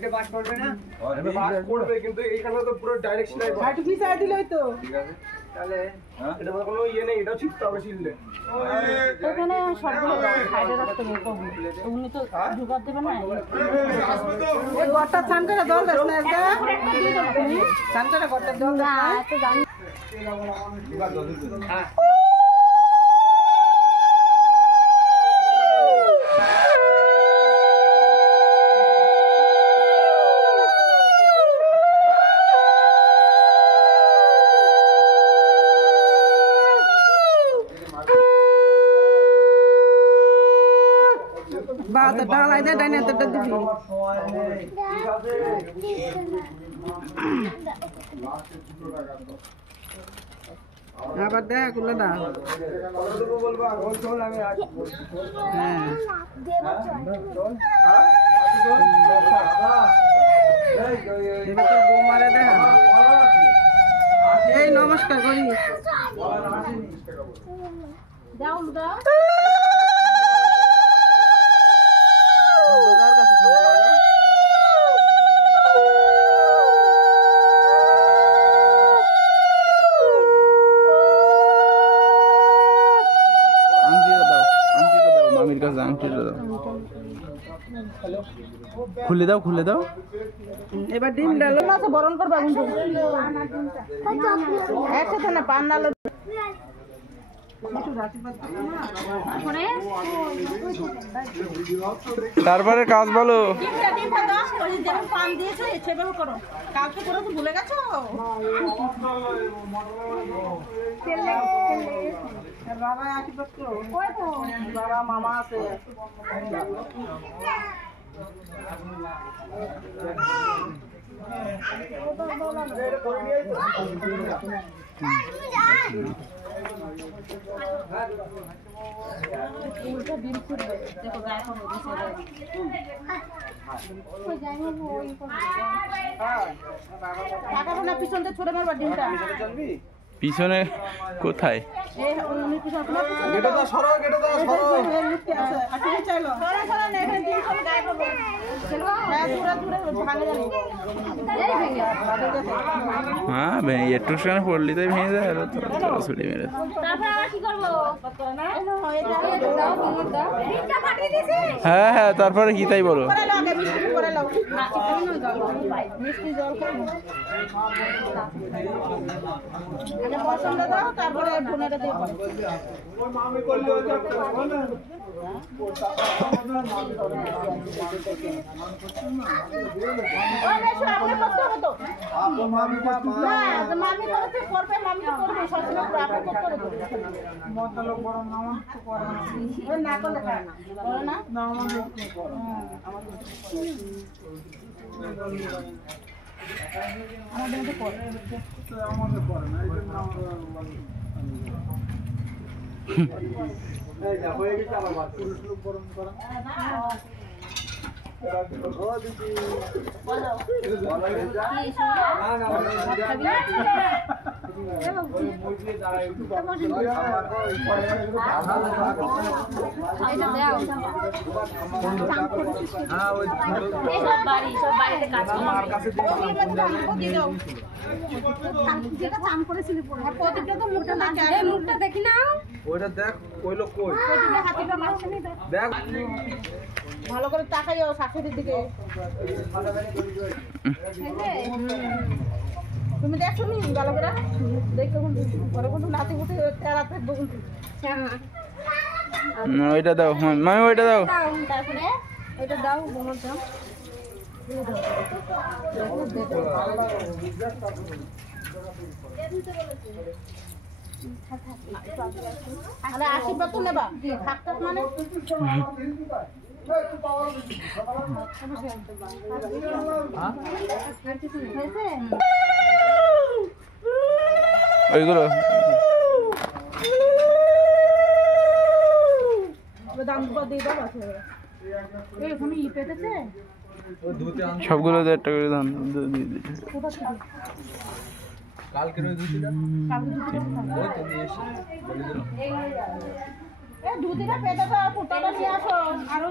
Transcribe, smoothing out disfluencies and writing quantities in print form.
লাইনটা পাস করবে না পাস করবে কিন্তু এইখানে তো পুরো ডাইরেক্ট সিলাই করবে একটু পিছায় দিলেই তো ঠিক আছে তাহলে এটা কোনো ইয়ে নেই এটাও শিখতে হবে শিখলে এখানে সবগুলো সাইডে রাখতে হবে উনি তো জোগাড় দেবে না ওই গড়টা ছানটা দল দেস না একটা ছানটা গড়টা দল না এত জানি হ্যাঁ বাত ডালাই দে ডাইনে তো দিবি আবার দেখা করলে না বৌমারে দেখা এই নমস্কার করি খুলে দাও খুলে দাও এবার ডিম ডালো না তো বরণ করবা কিন্তু একসাথে না পান ডালো তারপরে কাজ বলো কালকে করে তো ভুলে গেছো বাবা আশীর্বাদ করো বাবা মামা আছে পিছনটা ছোট মারবা ডিমটা পিছনে কোথায় হ্যাঁ একটু সেখানে পড়লি তাই ভেঙে যায় আরো ছুটি মেরে হ্যাঁ হ্যাঁ তারপরে কি তাই বলো তারপরে দেখি না ওইটা দেখ কইলো কই দেখ ভালো করে তাকাইও শাশুড়ির দিকে তুমি দেখো নি ভালো করে দেখো পরে কিন্তু নাতি উঠে তেরাতে ওইটা দাও মামি ওইটা দাও তারপরে ওইটা দাও বোমার দাও আরে আশীর্বাদ তো নেবা থাক থাক মানে ওইগুলো দাম দিয়ে দাও এখানে ই পেতেছে সবগুলো 1000 টাকা করে দাম কালকে ওই দুধটা ওই তো নিয়ে এসে বলে দিলাম দুধটা পেতে দাও পুটাটা নিয়ে আসো আর